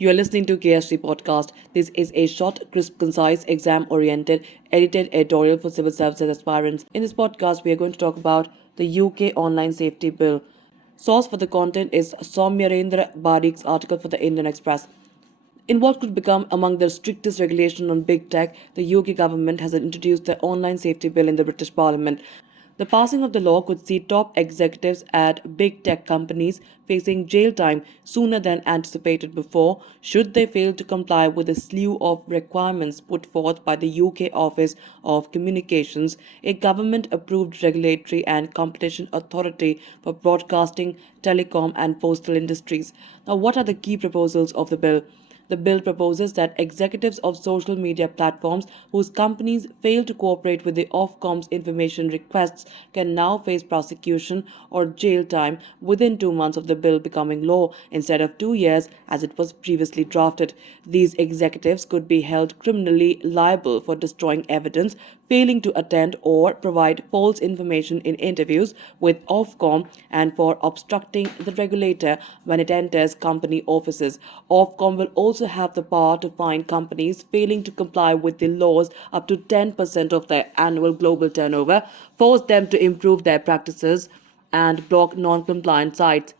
You are listening to KSG Podcast. This is a short, crisp, concise, exam-oriented, edited editorial for civil services aspirants. In this podcast, we are going to talk about the UK Online Safety Bill. Source for the content is Soumyarendra Badikh's article for the Indian Express. In what could become among the strictest regulation on big tech, the UK government has introduced the Online Safety Bill in the British Parliament. The passing of the law could see top executives at big tech companies facing jail time sooner than anticipated before, should they fail to comply with a slew of requirements put forth by the UK Office of Communications, a government-approved regulatory and competition authority for broadcasting, telecom and postal industries. Now, what are the key proposals of the bill? The bill proposes that executives of social media platforms whose companies fail to cooperate with the Ofcom's information requests can now face prosecution or jail time within 2 months of the bill becoming law instead of 2 years as it was previously drafted. These executives could be held criminally liable for destroying evidence, failing to attend or provide false information in interviews with Ofcom, and for obstructing the regulator when it enters company offices. Ofcom will also have the power to fine companies failing to comply with the laws up to 10% of their annual global turnover, force them to improve their practices, and block non-compliant sites.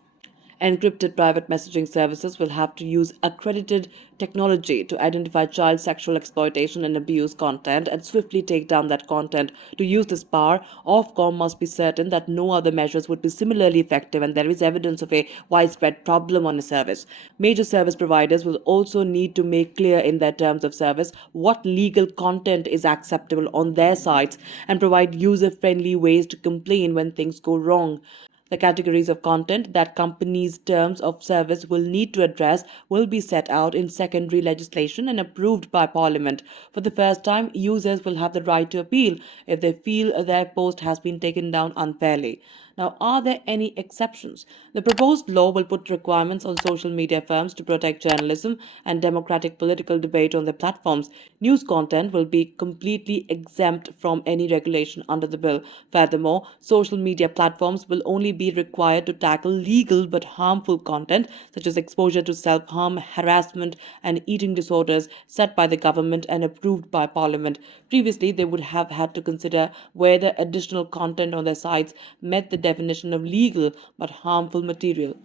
Encrypted private messaging services will have to use accredited technology to identify child sexual exploitation and abuse content and swiftly take down that content. To use this power, Ofcom must be certain that no other measures would be similarly effective and there is evidence of a widespread problem on a service. Major service providers will also need to make clear in their terms of service what legal content is acceptable on their sites and provide user-friendly ways to complain when things go wrong. The categories of content that companies' terms of service will need to address will be set out in secondary legislation and approved by Parliament. For the first time, users will have the right to appeal if they feel their post has been taken down unfairly. Now, are there any exceptions? The proposed law will put requirements on social media firms to protect journalism and democratic political debate on their platforms. News content will be completely exempt from any regulation under the bill. Furthermore, social media platforms will only be required to tackle legal but harmful content such as exposure to self-harm, harassment and eating disorders set by the government and approved by Parliament. Previously, they would have had to consider whether additional content on their sites met the definition of legal but harmful material.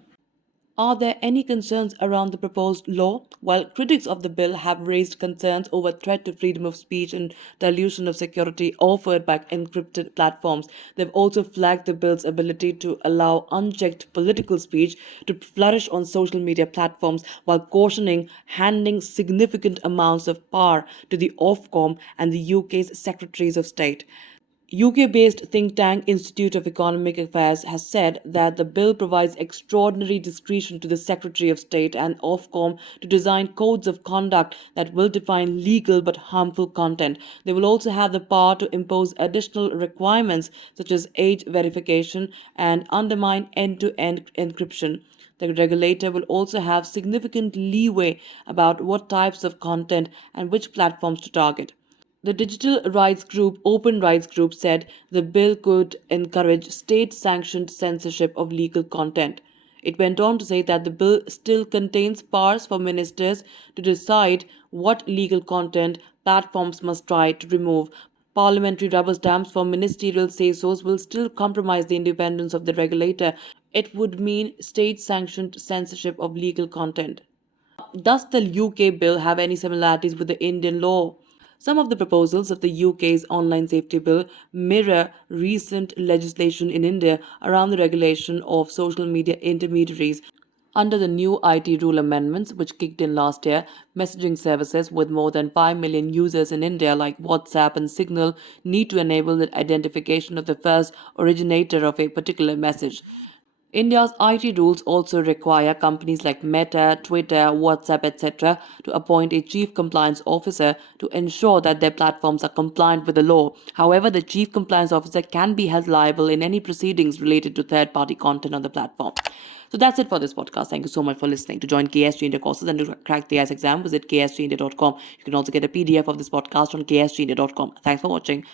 Are there any concerns around the proposed law? While critics of the bill have raised concerns over threat to freedom of speech and dilution of security offered by encrypted platforms, they've also flagged the bill's ability to allow unchecked political speech to flourish on social media platforms while cautioning handing significant amounts of power to the Ofcom and the UK's Secretaries of State. UK-based think tank Institute of Economic Affairs has said that the bill provides extraordinary discretion to the Secretary of State and Ofcom to design codes of conduct that will define legal but harmful content. They will also have the power to impose additional requirements such as age verification and undermine end-to-end encryption. The regulator will also have significant leeway about what types of content and which platforms to target. The digital rights group Open Rights Group said the bill could encourage state-sanctioned censorship of legal content. It went on to say that the bill still contains powers for ministers to decide what legal content platforms must try to remove. Parliamentary rubber stamps for ministerial say-sos will still compromise the independence of the regulator. It would mean state-sanctioned censorship of legal content. Does the UK bill have any similarities with the Indian law? Some of the proposals of the UK's online safety bill mirror recent legislation in India around the regulation of social media intermediaries. Under the new IT rule amendments, which kicked in last year, messaging services with more than 5 million users in India, like WhatsApp and Signal, need to enable the identification of the first originator of a particular message. India's IT rules also require companies like Meta, Twitter, WhatsApp, etc. to appoint a chief compliance officer to ensure that their platforms are compliant with the law. However, the chief compliance officer can be held liable in any proceedings related to third-party content on the platform. So that's it for this podcast. Thank you so much for listening. To join KSG India courses and to crack the IELTS exam, visit ksgindia.com. You can also get a PDF of this podcast on ksgindia.com. Thanks for watching.